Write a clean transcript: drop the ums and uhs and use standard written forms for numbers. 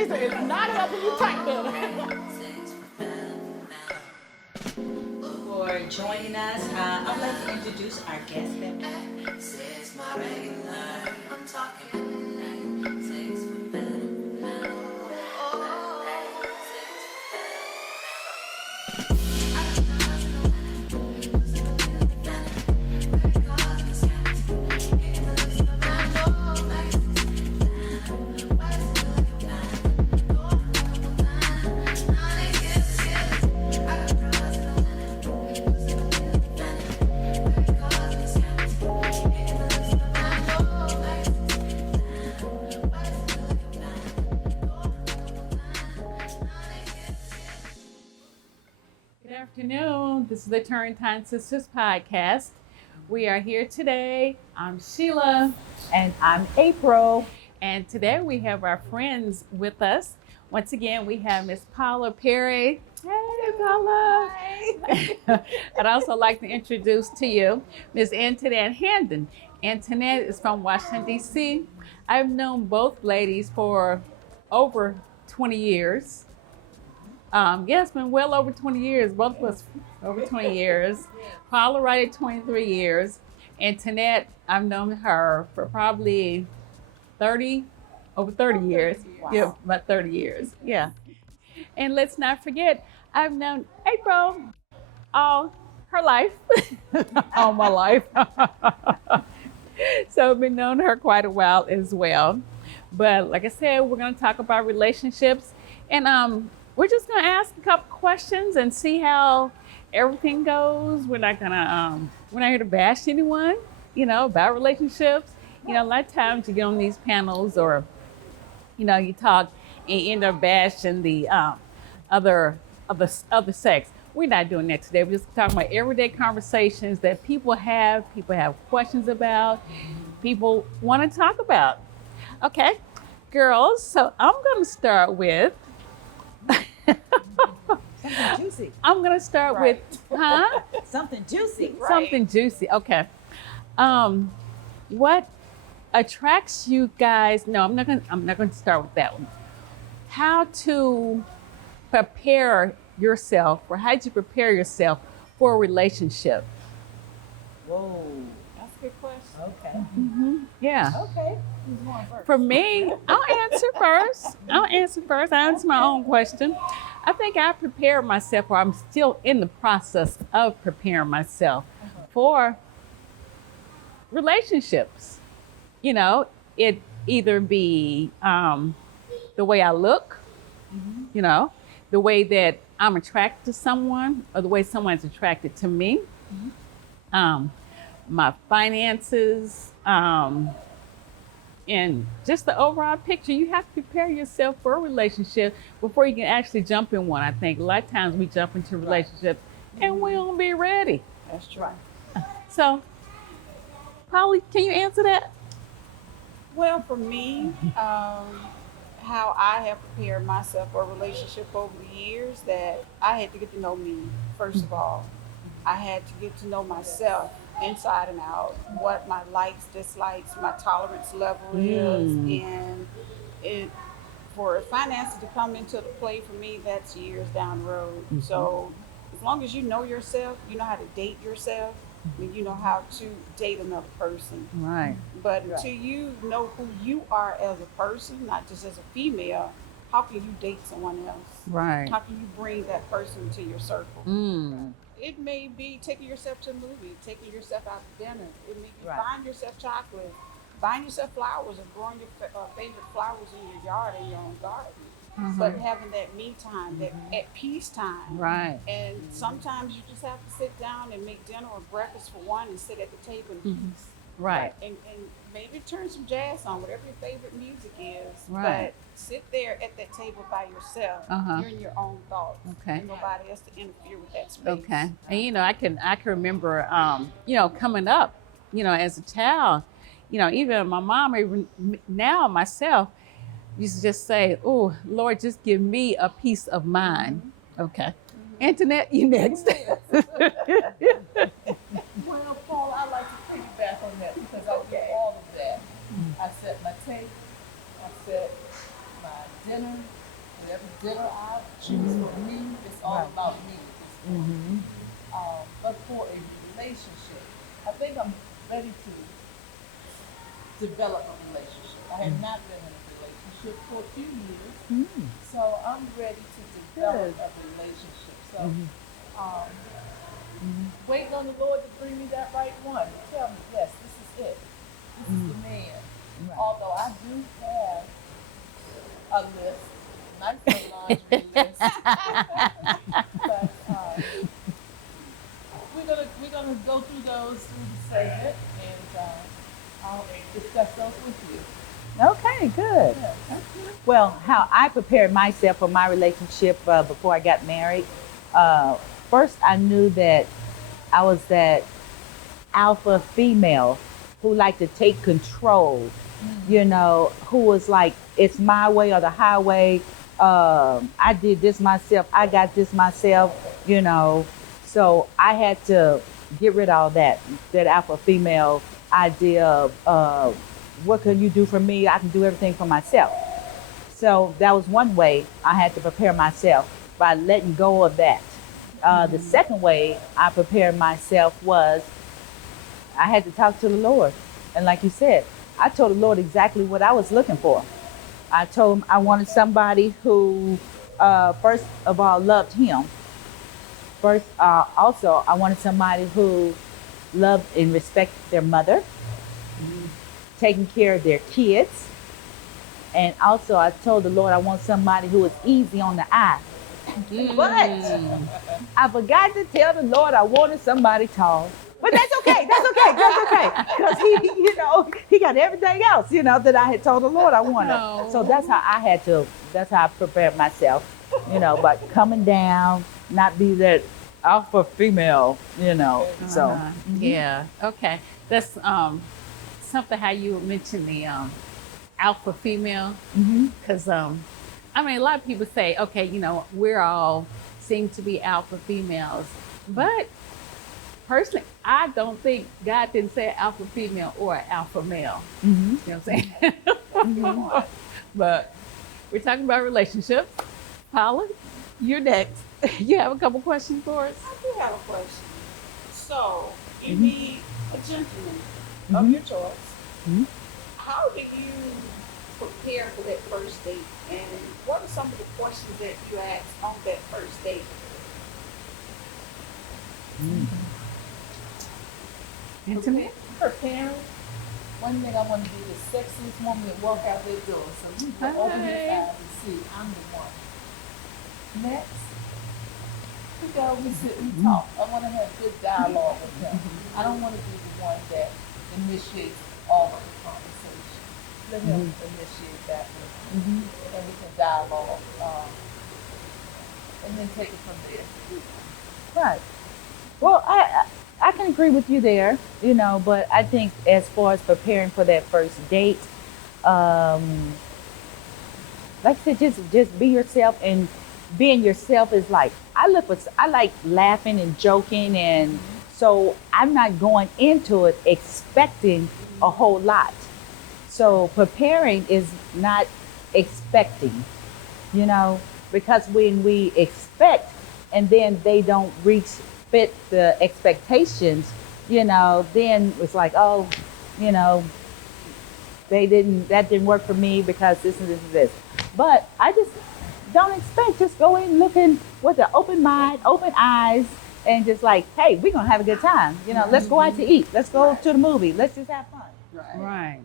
Lisa is not helping you type better. For joining us, I'd like to introduce our guest. Good afternoon. This is the Turrentine Sisters podcast. We are here today. I'm Sheila. And I'm April. And today we have our friends with us. Once again, we have Miss Paula Perry. Hey, Paula. Hi. I'd also like to introduce to you Miss Antoinette Handon. Antoinette is from Washington, D.C. I've known both ladies for over 20 years. It's been well over 20 years, both of us over 20 years. Paula right at 23 years. Antoinette, I've known her for probably over 30 years. Wow. Yeah, about 30 years, yeah. And let's not forget, I've known April all her life, all my life. So I've been knowing her quite a while as well. But like I said, we're gonna talk about relationships, and we're just gonna ask a couple questions and see how everything goes. We're not here to bash anyone, about relationships. A lot of times you get on these panels or, you talk and end up bashing the other sex. We're not doing that today. We're just talking about everyday conversations that people have questions about, people want to talk about. Okay, girls, so I'm going to start with Something juicy. I'm going to start Right. with, Something juicy. Right. Something juicy. Okay. What attracts you guys? No, I'm not going to start with that one. How to prepare yourself, or how did you prepare yourself for a relationship? Whoa. That's a good question. Okay. Mm-hmm. Yeah. Okay. Who's going first? For me, I'll answer first. I answer my own question. I think I prepared myself, or I'm still in the process of preparing myself for relationships. It either be the way I look, the way that I'm attracted to someone, or the way someone's attracted to me, my finances, and just the overall picture. You have to prepare yourself for a relationship before you can actually jump in one. I think a lot of times we jump into relationships and we don't be ready. That's right. So, Polly, can you answer that? Well, for me, how I have prepared myself for a relationship over the years, that I had to get to know me, first of all. I had to get to know myself inside and out, what my likes, dislikes, my tolerance level is, and for finances to come into the play for me, that's years down the road. So as long as you know yourself, you know how to date yourself, and you know how to date another person. Right. But until you know who you are as a person, not just as a female, how can you date someone else? Right. How can you bring that person to your circle? Mm. It may be taking yourself to a movie, taking yourself out to dinner. It may be Right. buying yourself chocolate, buying yourself flowers, or growing your favorite flowers in your yard, in your own garden. But having that me time, that at peace time. Right. And sometimes you just have to sit down and make dinner or breakfast for one and sit at the table in peace. Right. And maybe turn some jazz on, whatever your favorite music is. Right. But sit there at that table by yourself. You're in your own thoughts. Okay. And nobody else to interfere with that space. Okay. And I can remember coming up, as a child, even my mom, even now myself, used to just say, "Oh, Lord, just give me a peace of mind." Okay. Antoinette, you next. Well, Paul, I like to piggyback on that because I do all of that. I set my table, I set my dinner, relationship. I think I'm ready to develop a relationship. I have not been in a relationship for a few years, so I'm ready to develop a relationship. So, waiting on the Lord to bring me that right one. Tell me, yes, this is it. This is the man. Right. Although I do have a list, nice little laundry list. But we're gonna go through those through the segment, and I'll discuss those with you. Okay, good. Yeah. Well, how I prepared myself for my relationship before I got married. First, I knew that I was that alpha female who liked to take control, you know, who was like, it's my way or the highway. I did this myself. I got this myself, you know. So I had to get rid of all that alpha female idea of what can you do for me? I can do everything for myself. So that was one way I had to prepare myself by letting go of that. The second way I prepared myself was I had to talk to the Lord. And like you said, I told the Lord exactly what I was looking for. I told him I wanted somebody who, first of all, loved him. First, also, I wanted somebody who loved and respected their mother, taking care of their kids. And also, I told the Lord I want somebody who is easy on the eye. But I forgot to tell the Lord I wanted somebody tall. But that's okay. Because he got everything else, that I had told the Lord I wanted. No. So that's how I prepared myself, by coming down, not be that alpha female, so. Yeah. Okay. That's something how you mentioned the alpha female, because I mean, a lot of people say, okay, we're all seem to be alpha females, but personally, I don't think God didn't say alpha female or alpha male. You know what I'm saying? But we're talking about relationships. Paula, you're next. You have a couple questions for us? I do have a question. So, you need a gentleman of your choice. How do you prepare for that first date? And what are some of the questions that you ask on that first date? Intimate? Preparing. One thing I want to be the sexiest woman that walk out that door. So you can open your eyes and see I'm the one. Next, we go, we sit, we talk. I want to have good dialogue with him. I don't want to be the one that initiates all of the conversation. Let him initiate that with me. And we can dialogue. And then take it from there. Right. Well, I can agree with you there, but I think as far as preparing for that first date, like I said, just be yourself, and being yourself is like, I like laughing and joking, and so I'm not going into it expecting a whole lot. So preparing is not expecting, because when we expect and then they don't fit the expectations, then it's like, oh, that didn't work for me because this and this and this. But I just don't expect, just go in looking with an open mind, open eyes, and just like, hey, we're gonna have a good time. Let's go out to eat. Let's go to the movie. Let's just have fun. Right.